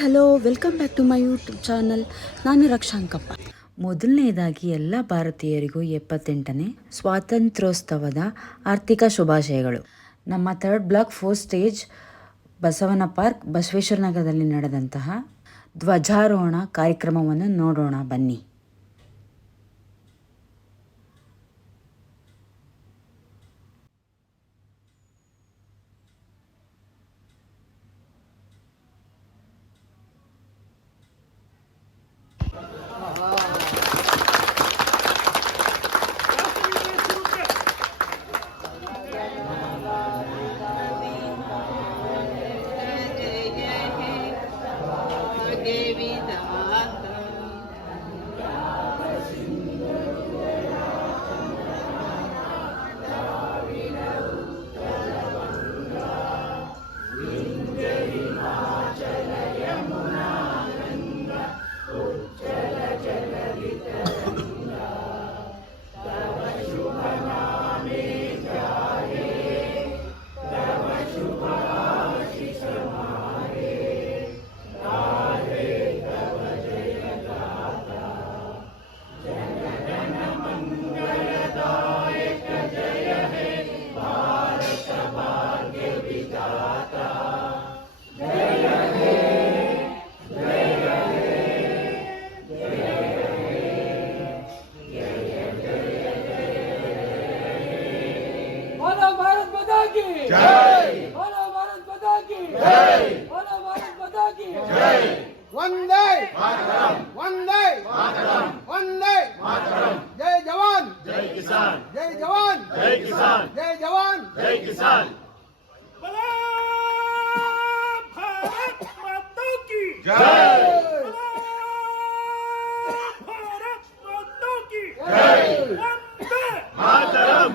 Hello, welcome back to my YouTube channel. ನಾನು ರಕ್ಷಾಂಕಪ್ಪ. ಮೊದಲನೇದಾಗಿ ಎಲ್ಲ ಭಾರತೀಯರಿಗೂ 78ನೇ ಸ್ವಾತಂತ್ರ್ಯೋತ್ಸವದ ಆರ್ಥಿಕ ಶುಭಾಶಯಗಳು. ನಮ್ಮ 3rd ಬ್ಲಾಕ್ 4th ಸ್ಟೇಜ್ ಬಸವನ ಪಾರ್ಕ್ ಬಸವೇಶ್ವರ ನಗರದಲ್ಲಿ ನಡೆದಂತಹ ಧ್ವಜಾರೋಹಣ ಕಾರ್ಯಕ್ರಮವನ್ನು ನೋಡೋಣ ಬನ್ನಿ. वंदे मातरम, वंदे मातरम, वंदे मातरम। जय जवान, जय किसान, जय जवान, जय किसान, जय जवान, जय किसान। बोलो भारत माता की जय, भारत माता की जय, वंदे मातरम।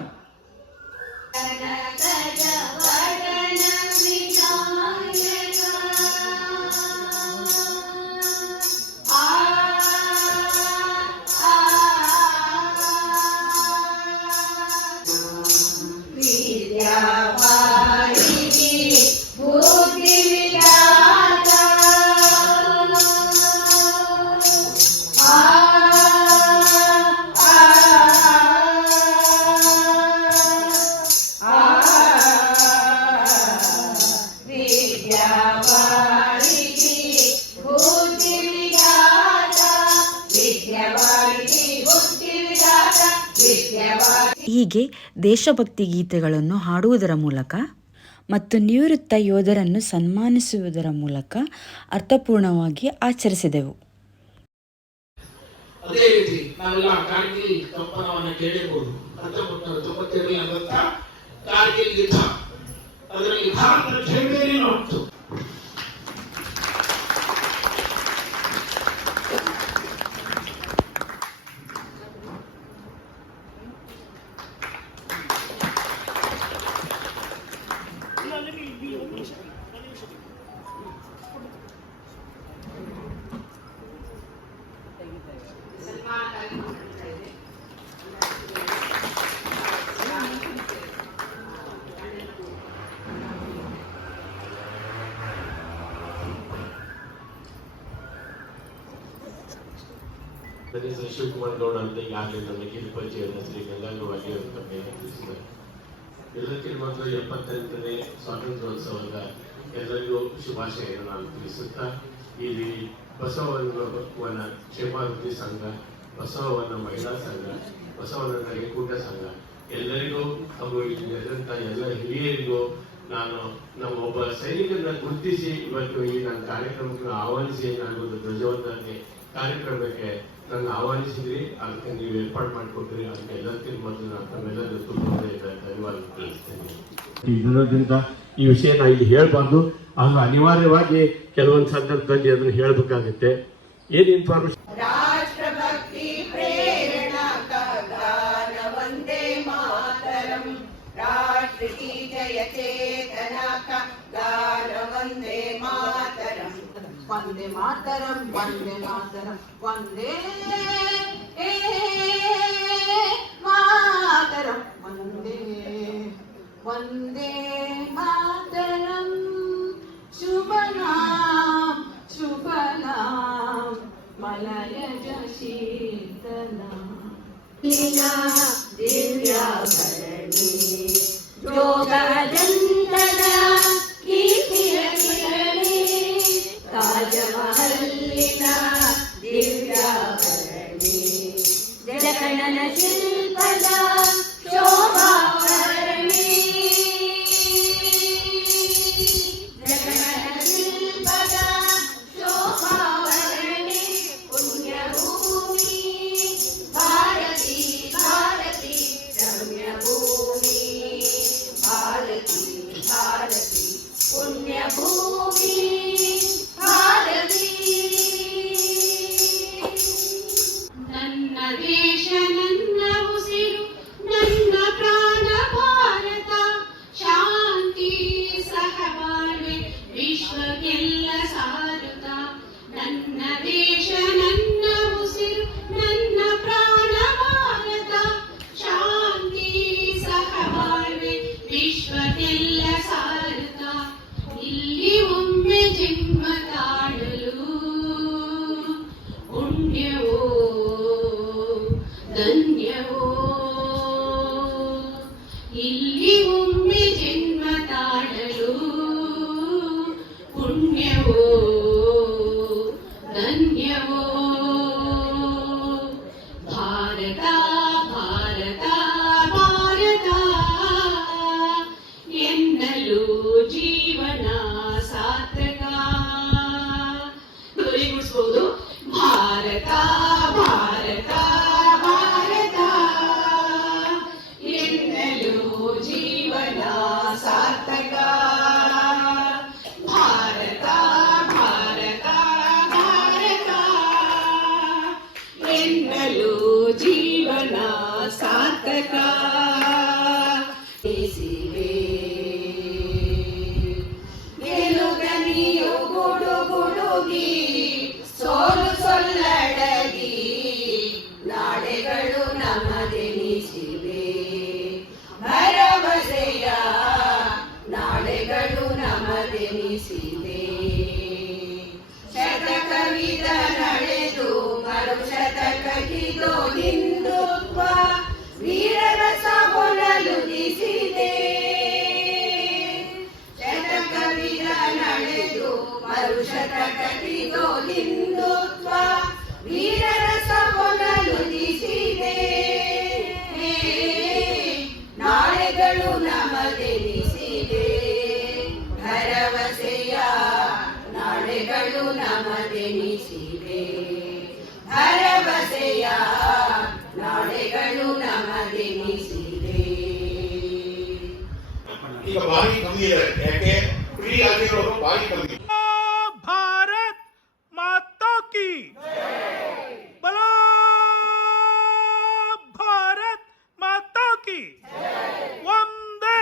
ಹೀಗೆ ದೇಶಭಕ್ತಿ ಗೀತೆಗಳನ್ನು ಹಾಡುವುದರ ಮೂಲಕ ಮತ್ತು ನಿವೃತ್ತ ಯೋಧರನ್ನು ಸನ್ಮಾನಿಸುವುದರ ಮೂಲಕ ಅರ್ಥಪೂರ್ಣವಾಗಿ ಆಚರಿಸಿದೆವು. ಅದೇ ರೀತಿ ನಾವೆಲ್ಲ ಕಾರ್ಗಿಲ್ ಕಂಪನವನ್ನು ಕೇಳಿರಬಹುದು. 1992ರಲ್ಲಿ ನಡೆದಂತ ಕಾರ್ಗಿಲ್ ಯುದ್ಧ, ಅದರಲ್ಲಿ ಭಾರತ ಜೈವೇರಿಯನ್ನು ಹೊತ್ತು ಶಿವಕುಮಾರ್ ಗೌಡ ಅಂತ ಈಗಾಗಲೇ ನನಗೆ ಪರಿಚಯದ ಶ್ರೀ ಗಂಗಾಧರ ವಾಲಿಯವರ ತಮಗೆ ತಿಳಿಸಿದ್ದಾರೆ. ಎಲ್ಲಕ್ಕಿಂತ ಮೊದಲು 78ನೇ ಸ್ವಾತಂತ್ರ್ಯೋತ್ಸವದ ಎಲ್ಲರಿಗೂ ಶುಭಾಶಯಗಳನ್ನು ನಾನು ತಿಳಿಸುತ್ತಾ, ಇಲ್ಲಿ ಬಸವನ ಕ್ಷೇಮಾಭಿವೃದ್ಧಿ ಸಂಘ, ಬಸವನ ಮಹಿಳಾ ಸಂಘ, ಬಸವನ ನಗೆಕೂಟ ಸಂಘ ಎಲ್ಲರಿಗೂ ಹಾಗೂ ಇಲ್ಲಿ ನಡೆದಂಥ ಎಲ್ಲ ಹಿರಿಯರಿಗೂ ನಾನು ನಮ್ಮ ಒಬ್ಬ ಸೈನಿಕರನ್ನ ಗುರುತಿಸಿ ಇವತ್ತು ಈ ನನ್ನ ಕಾರ್ಯಕ್ರಮಕ್ಕೆ ಆಹ್ವಾನಿಸಿ ನಾನು ಒಂದು ಧ್ವಜವನ್ನ ಕಾರ್ಯಕ್ರಮಕ್ಕೆ ನನ್ನ ಆಹ್ವಾನಿಸಿದ್ರಿ. ಅದಕ್ಕೆ ನೀವು ಏರ್ಪಾಡು ಮಾಡಿಕೊಟ್ರಿ. ಅದಕ್ಕೆ ಎಲ್ಲಕ್ಕಿಂತ ಮೊದಲು ನಾನು ತಮ್ಮೆಲ್ಲರೂ ತುಂಬ ಧನ್ಯವಾದ ತಿಳಿಸ್ತೇನೆ. ಇದರಿಂದ ಈ ವಿಷಯ ನಾ ಇಲ್ಲಿ ಹೇಳಬಾರ್ದು, ಹಾಗೂ ಅನಿವಾರ್ಯವಾಗಿ ಕೆಲವೊಂದು ಸಂದರ್ಭದಲ್ಲಿ ಅದನ್ನು ಹೇಳಬೇಕಾಗುತ್ತೆ. ಏನು ಇನ್ಫಾರ್ಮೇಶನ್ ರಾಷ್ಟ್ರಭಕ್ತಿ ಪ್ರೇರಣಾ का गान वंदे मातरम, राष्ट्र की जय चेतना का गान वंदे मातरम, वंदे मातरम, वंदे मातरम, वंदे मातरम, वंदे वंदे मातरम। शुभ नाम शुभ ಕಾಲಯಜ ಶೀತಲ ಲೀಲಾ ದಿವ್ಯಾಭರಣಿ ಯೋಗದಂತದ ಕೀರ್ತಿಯ ಕಿರಣಿ ತಾಜಮಹಲ್ಲಿನ ದಿವ್ಯಾಭರಣಿ ಜಗಣನ ಶಿಲ್ಪದ ಶೋಭಾಭರಣಿ ಜಗಣನ ಶಿಲ್ಪದ ಶೋಭಾಭರಣಿ ಪುಣ್ಯಭೂಮಿ ಭಾರತಿ ಭಾರತಿ ರಮ್ಯಭೂಮಿ ಭಾರತಿ ಭಾರತಿ ಪುಣ್ಯಭೂಮಿ ಭಾರತಿ ನನ್ನ ದೇಶ ನನ್ನ ಉಸಿರು ನನ್ನ ಪ್ರಾಣ ಭಾರತ ಶಾಂತಿ ಸಹಬಾಳ್ವೆ ವಿಶ್ವಕ್ಕೆಲ್ಲ ಸಾರುತ್ತ ನನ್ನ ದೇಶ ನನ್ನ ಉಸಿರು ನನ್ನ ಪ್ರಾಣ ಭಾರತ ಶಾಂತಿ ಸಹಬಾಳ್ವೆ ವಿಶ್ವಕ್ಕೆಲ್ಲ ಸಾರುತ್ತ ಇಲ್ಲಿ ಒಮ್ಮೆ ಜನ್ಮ ತಾಳಲು ಪುಣ್ಯವೋ ಧನ್ಯವೋ ಇಲ್ಲಿ ಒಮ್ಮೆ ಜನ್ಮ ತಾಳಲು ಪುಣ್ಯವೋ ಧನ್ಯವೋ ಭಾರತ ಭಾರತ ಭಾರತ ಎನ್ನಲು ಜೀವನ ಸಾರ್ಥಕ ಗುರಿಗುಡಿಸ್ಬೋದು ಭಾರತ ಭಾರತ ಭಾರತ ಎನ್ನಲು ಜೀವನ ಸಾರ್ಥಕ ಭಾರತ ಭಾರತ ಭಾರತ ಎನ್ನಲು ಜೀವನ ಸಾರ್ಥಕ ಗೆಲುಗನಿಯು ಗುಡು ಗುಡುಗಿ ಸೋಲು ಸೊಲ್ಲಡಗಿ ನಾಡೆಗಳು ನಮ್ಮದೆನಿಸಿವೆ ಭರವಸೆಯ ನಾಡೆಗಳು ನಮ್ಮದೆನಿಸಿವೆ ಶತಕವಿದ ನಡೆದು ಮರು ಶತಕಗಿದು ಹಿಂದುತ್ವ ವೀರರಸ ಹೊನಲುದಿಸಿದೆ ಶತಕವಿದ ನಡೆದು ಮರು ಶತಕಗಿದು ಹಿಂದುತ್ವ ವೀರರಸ ಹೊನಲುದಿಸಿದೆ ನಾಳೆಗಳು ನಮದೆನಿಸಿದೆ ಭರವಸೆಯ ನಾಳೆಗಳು ನಮದೆನಿಸಿವೆ ಭರವಸೆಯ ನಾಳೆಗಳು ನಮದೆನಿಸಿವೆ ಈಗ ಬಾಯಿ ಕಮ್ಮಿ ಇದೆ, ಯಾಕೆ ಫ್ರೀ ಆಗಿರೋರು ಬಾಯಿ ಕಮ್ಮಿ. भारत माता की बोलो भारत माता की वंदे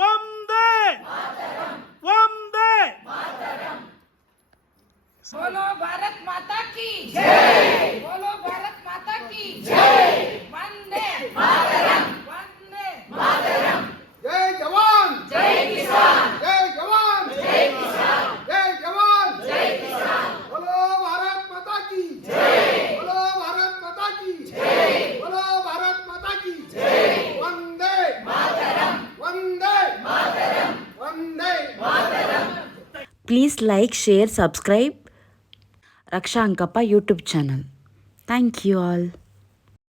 वंदे वंदे बोलो भारत माता की जय। बोलो भारत माता की जय। वंदे मातरम। वंदे मातरम। जय जवान जय किसान। जय जवान जय किसान। जय जवान जय किसान। बोलो भारत माता की जय। बोलो भारत माता की जय। बोलो भारत माता की जय। Vande Mataram. Vande Mataram. Vande Mataram. Please like, share, subscribe Raksha Ankappa YouTube channel. Thank you all.